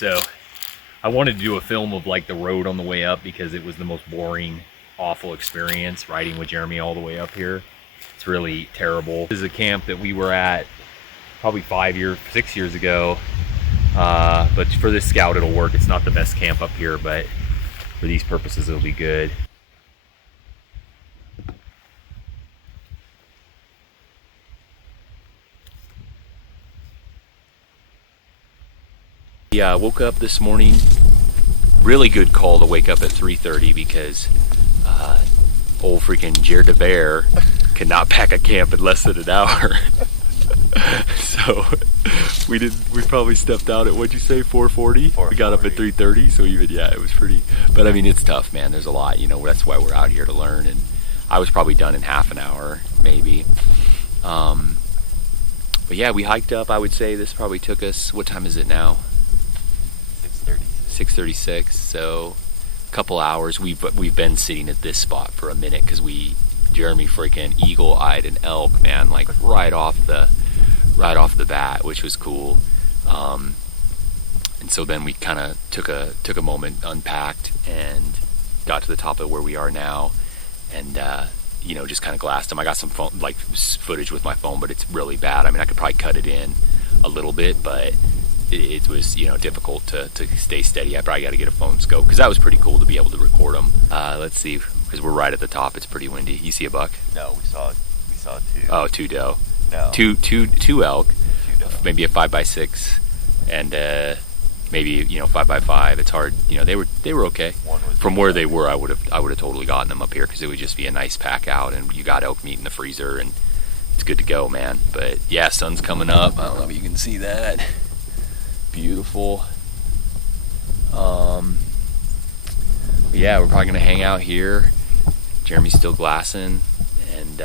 So I wanted to do a film of like the road on the way up because it was the most boring, awful experience riding with Jeremy all the way up here. It's really terrible. This is a camp that we were at probably 6 years ago. But for this scout, it'll work. It's not the best camp up here, but for these purposes, it'll be good. Yeah, I woke up this morning. Really good call to wake up at 3:30 because old freaking Jarbidge could not pack a camp in less than an hour. So we probably stepped out at, what'd you say, 4:40? We got up at 3:30, so even, yeah, it was pretty, but I mean, it's tough, man. There's a lot, you know, that's why we're out here to learn, and I was probably done in half an hour, maybe. But yeah, we hiked up. I would say this probably took us, what time is it now? 6:36, so a couple hours. We've been sitting at this spot for a minute because Jeremy freaking eagle-eyed an elk, man, like right off the bat, which was cool. And so then we kind of took a moment, unpacked, and got to the top of where we are now, and you know, just kind of glassed them. I got some footage with my phone, but it's really bad. I mean, I could probably cut it in a little bit, but it was, you know, difficult to stay steady. I probably got to get a phone scope because that was pretty cool to be able to record them. Let's see, because we're right at the top. It's pretty windy. You see a buck? No, we saw two. Oh, two doe. No. Two elk. Two doe. Maybe a 5x6, and maybe, you know, 5x5. It's hard. You know, they were okay. From where they were, I would have totally gotten them up here because it would just be a nice pack out, and you got elk meat in the freezer, and it's good to go, man. But yeah, sun's coming up. I don't know if you can see that. Beautiful. Yeah, we're probably gonna hang out here. Jeremy's still glassing, and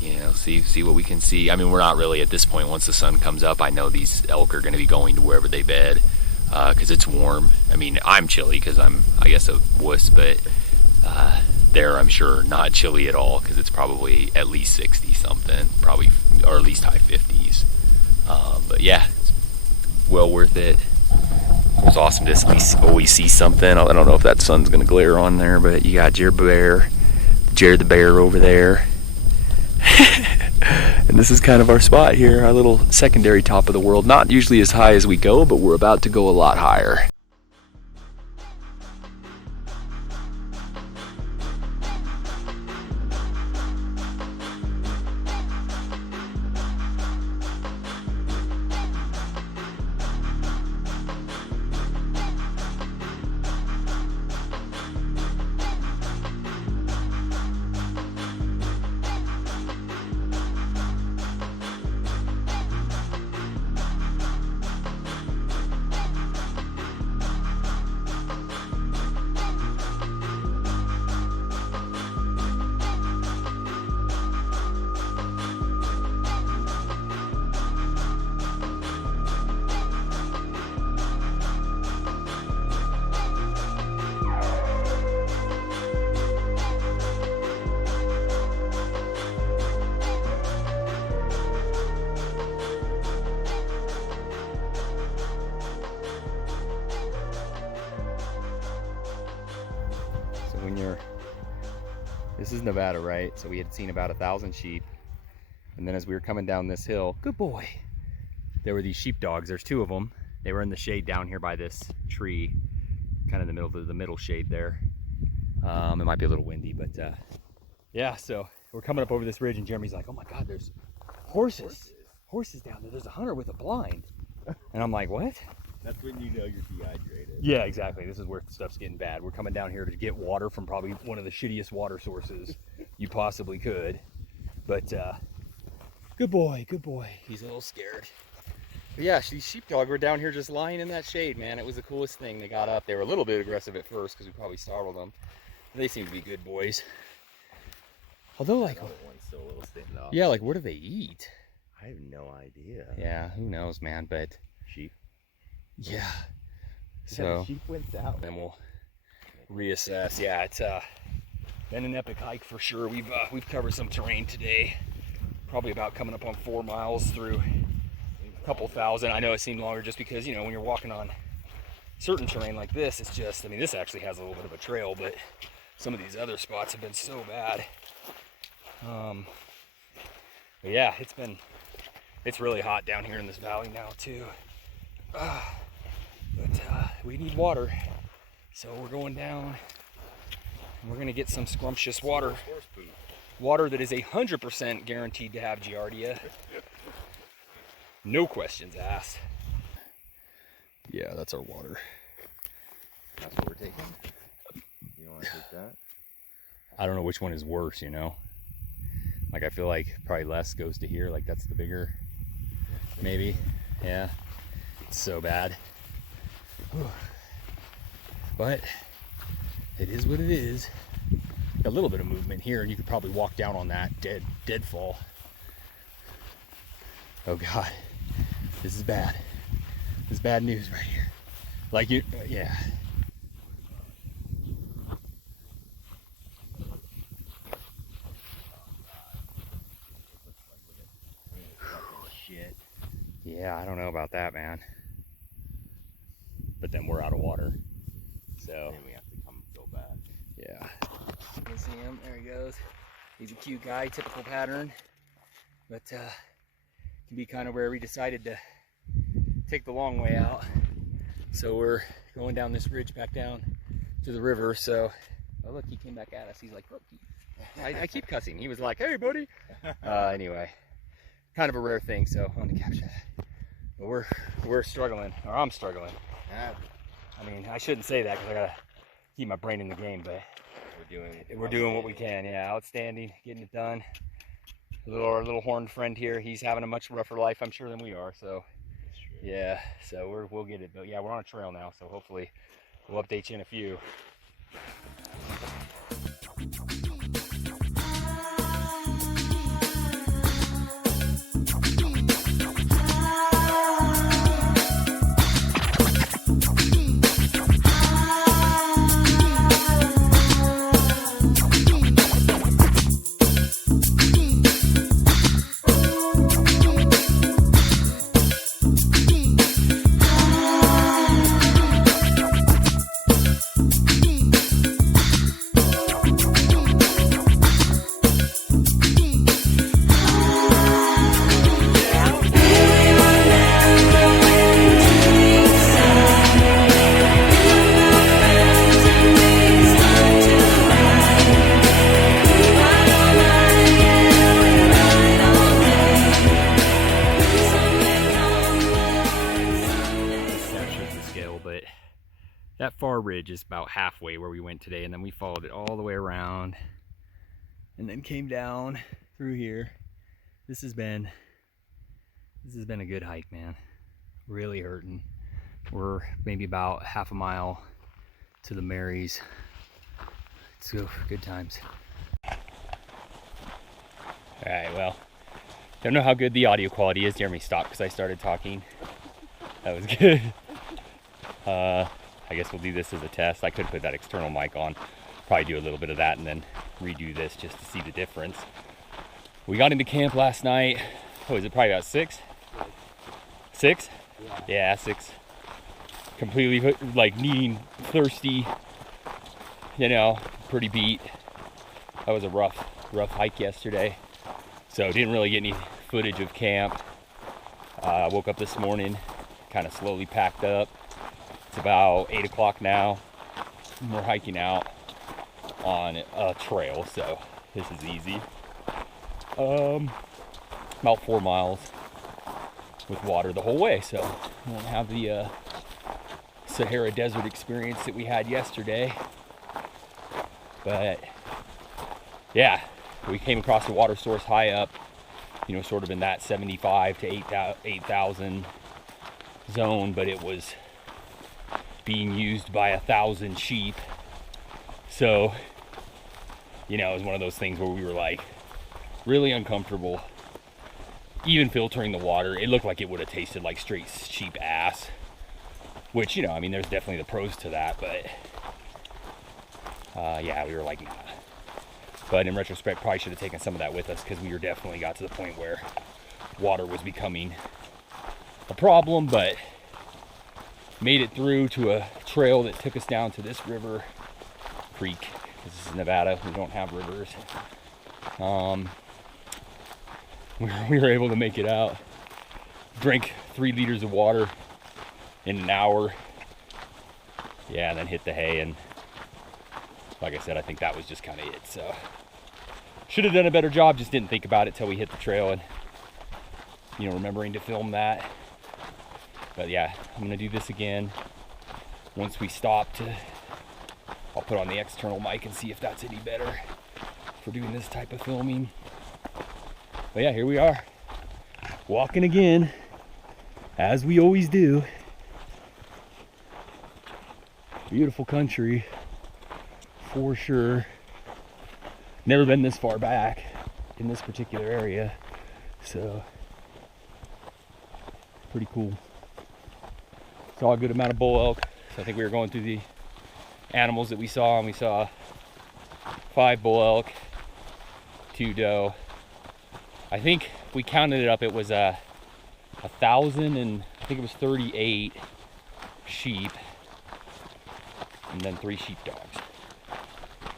you know, see what we can see. I mean, we're not really at this point. Once the sun comes up, I know these elk are gonna be going to wherever they bed because it's warm. I mean, I'm chilly because I guess a wuss, but there I'm sure not chilly at all because it's probably at least 60 something, probably, or at least high 50s. But yeah, it's well worth it. It was awesome to at least always see something. I don't know if that sun's gonna glare on there, but you got Jarbidge over there. And this is kind of our spot here, our little secondary top of the world. Not usually as high as we go, but we're about to go a lot higher. This is Nevada, right? So we had seen about 1,000 sheep, and then as we were coming down this hill, good boy, there were these sheepdogs. There's two of them. They were in the shade down here by this tree, kind of in the middle of the middle shade there. It might be a little windy, but yeah. So we're coming up over this ridge, and Jeremy's like, "Oh my God, there's horses down there. There's a hunter with a blind," and I'm like, "What?" That's when you know you're dehydrated. Yeah, exactly. This is where stuff's getting bad. We're coming down here to get water from probably one of the shittiest water sources you possibly could. But good boy, good boy. He's a little scared. But yeah, these sheepdog were down here just lying in that shade, man. It was the coolest thing. They got up. They were a little bit aggressive at first because we probably startled them. They seem to be good boys. Although, like, one's still a little standoff. Yeah, like, what do they eat? I have no idea. Yeah, who knows, man? But sheep. Yeah. So sheep went south. Then we'll reassess. Yeah, it's been an epic hike for sure. We've covered some terrain today. Probably about coming up on 4 miles through couple thousand. I know it seemed longer just because, you know, when you're walking on certain terrain like this, it's just, I mean, this actually has a little bit of a trail, but some of these other spots have been so bad. But yeah, it's really hot down here in this valley now too. But we need water, so we're going down and we're gonna get some scrumptious water. Water that is 100% guaranteed to have Giardia. No questions asked. Yeah, that's our water. That's what we're taking? You don't want to take that? I don't know which one is worse, you know? Like, I feel like probably less goes to here. Like, that's the bigger, maybe. Yeah, it's so bad. But it is what it is. A little bit of movement here, and you could probably walk down on that deadfall. Oh God, this is bad. This is bad news right here. Like you, yeah. Shit. Yeah, I don't know about that, man. But then we're out of water, so Then we have to come so bad. yeah. You can see him. There he goes. He's a cute guy, typical pattern, but can be kind of where we decided to take the long way out. So we're going down this ridge back down to the river. So, oh look, he came back at us. He's like, I keep cussing. He was like, hey, buddy. Anyway, kind of a rare thing, so I wanted to capture that. But we're struggling, or I'm struggling. I mean, I shouldn't say that because I gotta keep my brain in the game, but we're doing what we can. Yeah, outstanding, getting it done. Our little horned friend here, he's having a much rougher life, I'm sure, than we are. So, yeah, so we'll get it. But yeah, we're on a trail now, so hopefully we'll update you in a few. That far ridge is about halfway where we went today, and then we followed it all the way around and then came down through here. This has been a good hike, man. Really hurting. We're maybe about half a mile to the Marys. Let's go for good times. All right, well, don't know how good the audio quality is. Jeremy stopped because I started talking. That was good. I guess we'll do this as a test. I could put that external mic on, probably do a little bit of that and then redo this just to see the difference. We got into camp last night. What was it, probably about 6? 6? Yeah, 6. Completely like needing, thirsty, you know, pretty beat. That was a rough hike yesterday. So didn't really get any footage of camp. Woke up this morning, kind of slowly packed up. It's about 8 o'clock now. We're hiking out on a trail, so this is easy. About 4 miles with water the whole way, so we won't have the Sahara Desert experience that we had yesterday. But yeah, we came across a water source high up, you know, sort of in that 75 to 8,000 zone, but it was being used by 1,000 sheep. So, you know, it was one of those things where we were like really uncomfortable. Even filtering the water, it looked like it would have tasted like straight sheep ass. Which, you know, I mean, there's definitely the pros to that, but yeah, we were like, nah. But in retrospect, probably should have taken some of that with us because we were definitely got to the point where water was becoming a problem, but made it through to a trail that took us down to this river creek. This is Nevada, we don't have rivers. We were able to make it out. Drank 3 liters of water in an hour. Yeah, and then hit the hay, and like I said, I think that was just kind of it. So should have done a better job, just didn't think about it till we hit the trail and, you know, remembering to film that. But yeah, I'm gonna do this again. Once we stop, I'll put on the external mic and see if that's any better for doing this type of filming. But yeah, here we are, walking again, as we always do. Beautiful country, for sure. Never been this far back in this particular area, so pretty cool. Saw a good amount of bull elk. So I think we were going through the animals that we saw, and we saw 5 bull elk, 2 doe. I think we counted it up, it was 1,000 and I think it was 38 sheep, and then 3 sheepdogs.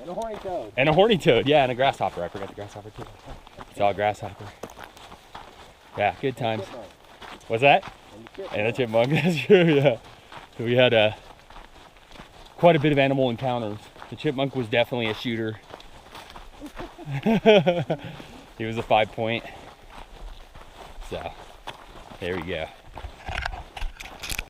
And a horny toad. And a horny toad, yeah, and a grasshopper. I forgot the grasshopper too. Saw a grasshopper. Yeah, good times. What's that? And a chipmunk, that's true, yeah. So we had quite a bit of animal encounters. The chipmunk was definitely a shooter. He was a 5 point. So, there we go.